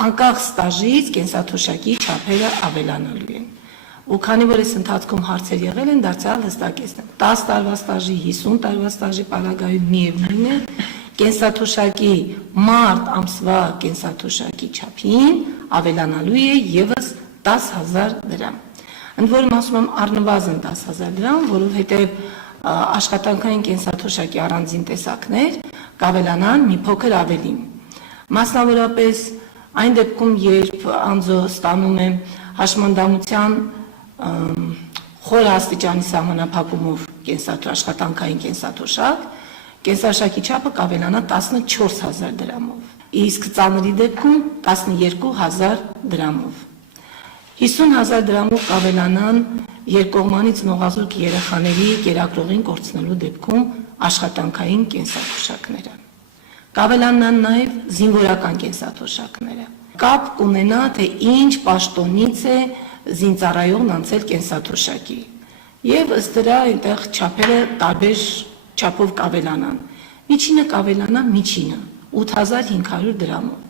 անկախ ստաժից կենսաթոշակի չափերը ավելանալու են։ Ու քանի որ այս ընթացքում հարցեր եղել են, դարձյալ հստակեցնեմ, 10 տարվա ստաժի, 50 տարվա ստաժի պարագայում միևնույն է, կենսաթոշակի մարտ ամսվա կենսաթոշակի չափին ավելանալու է ևս 10,000 դրամ։ Ընդ որում ասում եմ առնվազն 10,000 դրամ, որովհետև աշխատանքային կենսաթոշակի առանձին տեսակներ կավելանան մի փոքր ավելին։ Մասնավորապես այն դեպքում, երբ անձը ստանում է հաշմանդամության խոր աստիճանի սահմանափակումով աշխատանքային կենսաթոշակ, կենսաթոշակի չափը կավելանա 14,000 դրամով, իսկ ծանրի դեպքում 12,000 դրամով։ 50,000 դրամով կավելանան երկկողմանից նողազուրկ երեխաների կերակրողին կորցնելու դեպքում աշխատանքային կենսաթոշակները։ Կավելանան նաև զինվորական կենսաթոշակները։ Կապ կունենա, թե ինչ պաշտոնից է զինծառայողն անցել կենսաթոշակի։ Եվ ըստ դրա այնտեղ չափերը տարբեր չափով կավելանան։ Միջինը կավելանա միջինը 8,500 դրամով։